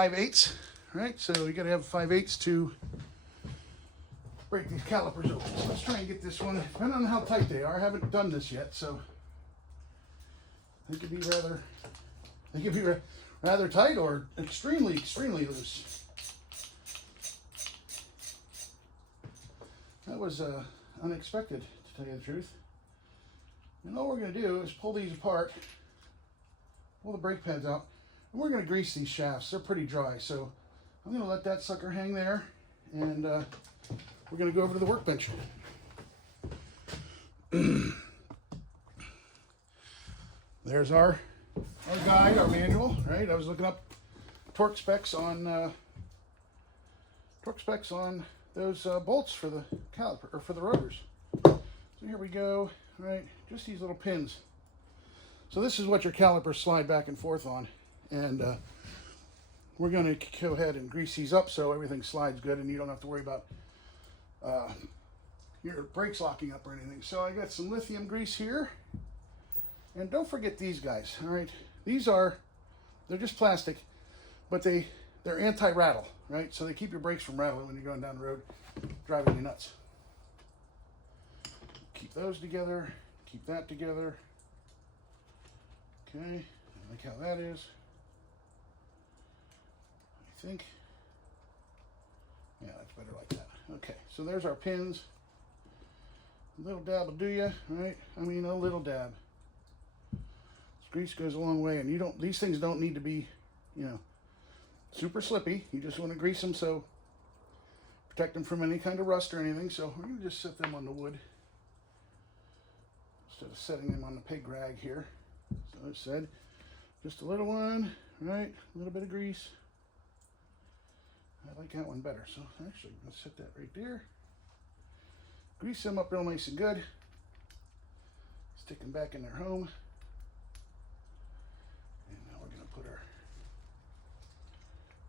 .5/8, right? So you got to have 5/8 to break these calipers open. So let's try and get this one. Depending on how tight they are, I haven't done this yet, so they could be rather tight or extremely loose. That was unexpected, to tell you the truth. And all we're going to do is pull these apart, pull the brake pads out. And we're going to grease these shafts. They're pretty dry, so I'm going to let that sucker hang there, and we're going to go over to the workbench. There's our guide, our manual, right? I was looking up torque specs on those bolts for the caliper, or for the rotors. So here we go, right? Just these little pins. So this is what your calipers slide back and forth on. And we're going to go ahead and grease these up so everything slides good and you don't have to worry about your brakes locking up or anything. So I got some lithium grease here. And don't forget these guys, all right? They're just plastic, but they're anti-rattle, right? So they keep your brakes from rattling when you're going down the road, driving you nuts. Keep those together, keep that together. Okay, I like how that is. I think, yeah, that's better like that. Okay, so there's our pins. A little dab will do ya, right? I mean, a little dab. This grease goes a long way, and these things don't need to be, super slippy. You just want to grease them so protect them from any kind of rust or anything. So we're gonna just set them on the wood instead of setting them on the pig rag here. So I said, just a little one, right? A little bit of grease. I like that one better. So actually, let's set that right there. Grease them up real nice and good. Stick them back in their home. And now we're going to put our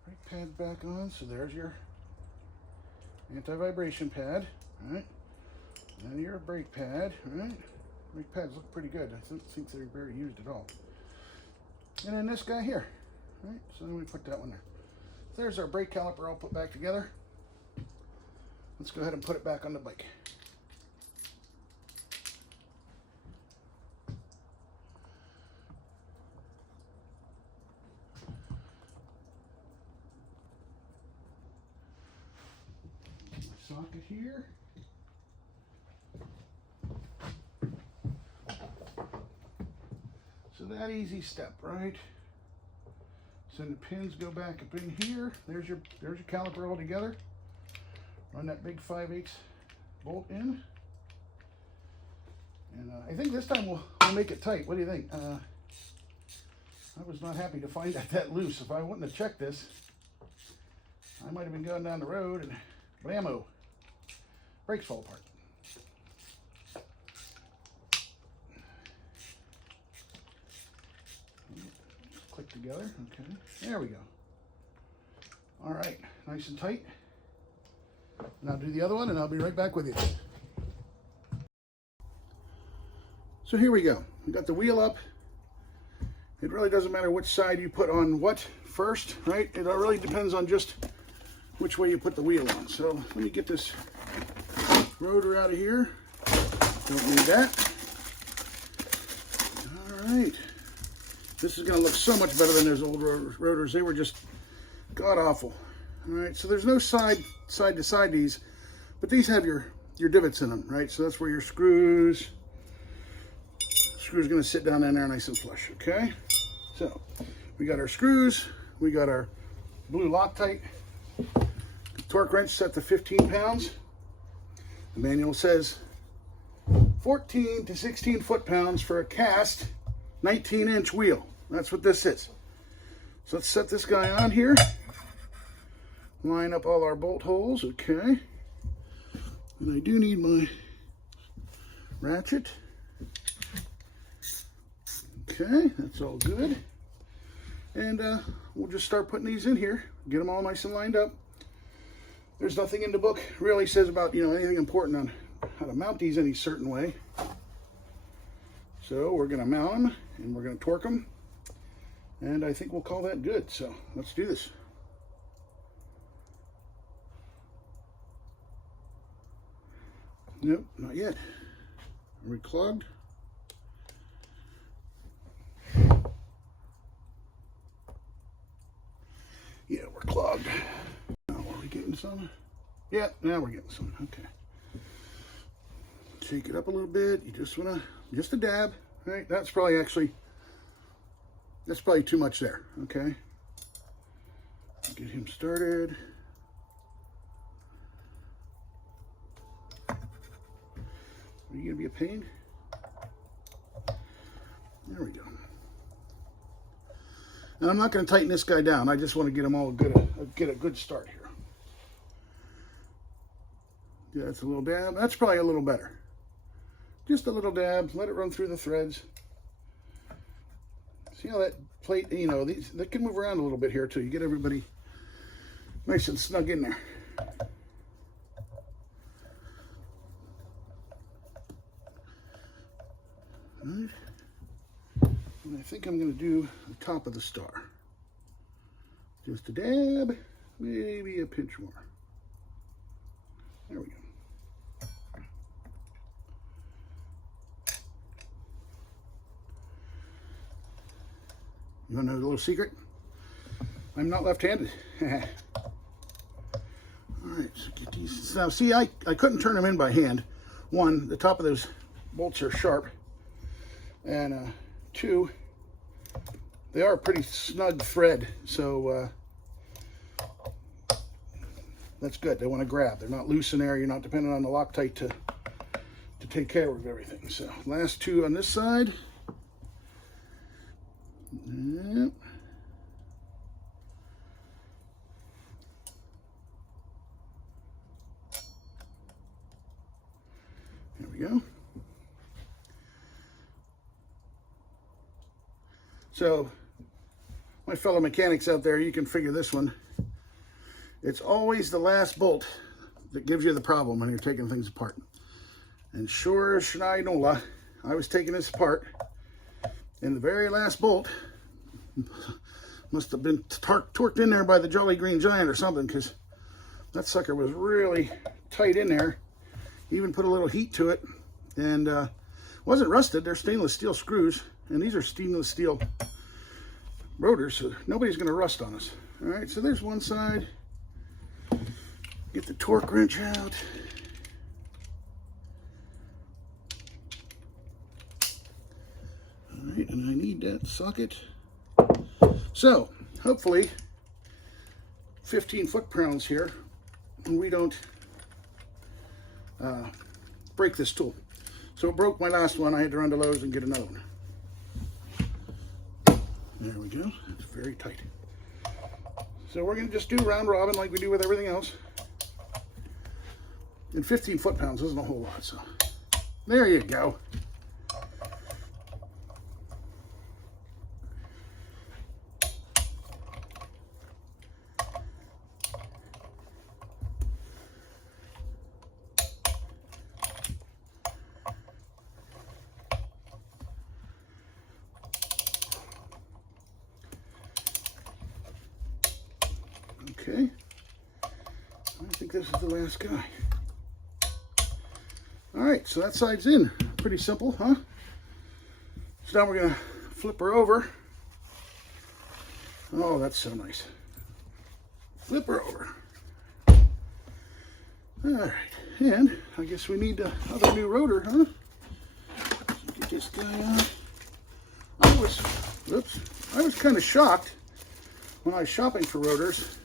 brake pad back on. So there's your anti-vibration pad, right? And your brake pad, right? Brake pads look pretty good. I don't think they're very used at all. And then this guy here, right? So then we put that one there. There's our brake caliper all put back together. Let's go ahead and put it back on the bike. Socket here. So that easy step, right? So the pins go back up in here. There's your caliper all together. Run that big 5/8 bolt in. And I think this time we'll make it tight. What do you think? I was not happy to find that loose. If I wouldn't have checked this, I might have been going down the road and blammo, brakes fall apart. Click together. Okay, there we go. All right, nice and tight. Now do the other one and I'll be right back with you. So here we go. We got the wheel up. It really doesn't matter which side you put on what first, right? It really depends on just which way you put the wheel on. So let me get this rotor out of here. Don't need that. All right. This is going to look so much better than those old rotors. They were just god awful. All right, so there's no side to side these, but these have your divots in them, right? So that's where your screws going to sit down in there nice and flush. Okay, so we got our screws, we got our blue Loctite torque wrench set to 15 pounds. The manual says 14 to 16 foot-pounds for a cast 19-inch wheel. That's what this is. So let's set this guy on here. Line up all our bolt holes, okay. And I do need my ratchet. Okay, that's all good. And we'll just start putting these in here, get them all nice and lined up. There's nothing in the book really says about, you know, anything important on how to mount these any certain way. So we're going to mount them and we're going to torque them. And I think we'll call that good. So let's do this. Nope, not yet. Are we clogged? Yeah, we're clogged. Now, are we getting some? Yeah, now we're getting some. Okay. Shake it up a little bit. You just want to, just a dab. Right? That's probably too much there. Okay. Get him started. Are you going to be a pain? There we go. And I'm not going to tighten this guy down. I just want to get them all good, get a good start here. Yeah, that's a little dab. That's probably a little better. Just a little dab. Let it run through the threads. See how that plate, you know, they can move around a little bit here too. You get everybody nice and snug in there. All right. And I think I'm going to do the top of the star. Just a dab, maybe a pinch more. There we go. You want to know the little secret? I'm not left-handed. All right, so get these. Now, see, I couldn't turn them in by hand. One, the top of those bolts are sharp. And two, they are a pretty snug thread, so that's good. They want to grab. They're not loose in there. You're not dependent on the Loctite to take care of everything. So last two on this side. Yep. There we go. So, my fellow mechanics out there, you can figure this one. It's always the last bolt that gives you the problem when you're taking things apart. And sure as Schneidnola, I was taking this apart, and the very last bolt must have been torqued in there by the Jolly Green Giant or something, because that sucker was really tight in there. Even put a little heat to it, and wasn't rusted. They're stainless steel screws, and these are stainless steel rotors, so nobody's going to rust on us. All right, so there's one side. Get the torque wrench out. All right, and I need that socket. So, hopefully, 15 foot-pounds here, and we don't break this tool. So it broke my last one. I had to run to Lowe's and get another one. There we go. It's very tight. So we're going to just do round robin like we do with everything else. And 15 foot-pounds isn't a whole lot, so there you go. Okay, I think this is the last guy. All right, so that side's in. Pretty simple, huh? So now we're gonna flip her over. Oh, that's so nice. Flip her over. All right, and I guess we need the other new rotor, huh? So get this guy out. I was kind of shocked when I was shopping for rotors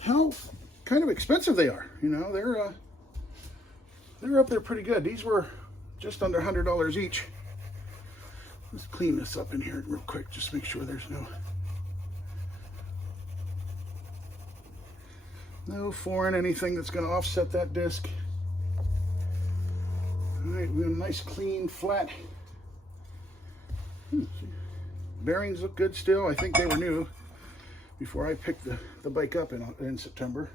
how kind of expensive they are. You know, they're up there pretty good. These were just under $100 each. Let's clean this up in here real quick, just make sure there's No foreign anything that's going to offset that disc. All right, we have a nice clean flat. Bearings look good still. I think they were new before I picked the bike up in September.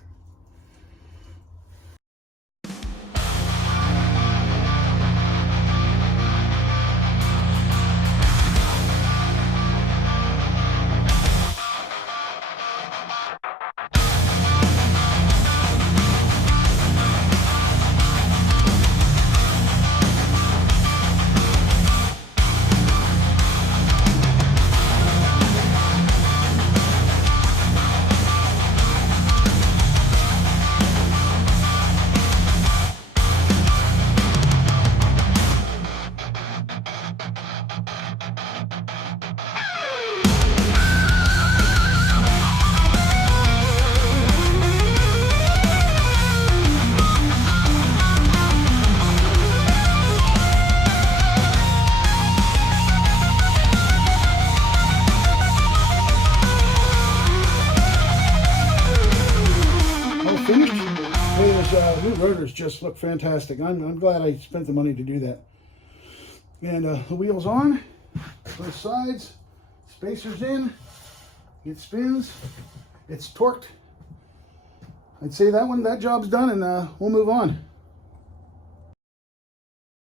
Finished. Those new rotors just look fantastic. I'm glad I spent the money to do that. And the wheels on, both sides, spacers in, it spins, it's torqued. I'd say that job's done, and we'll move on.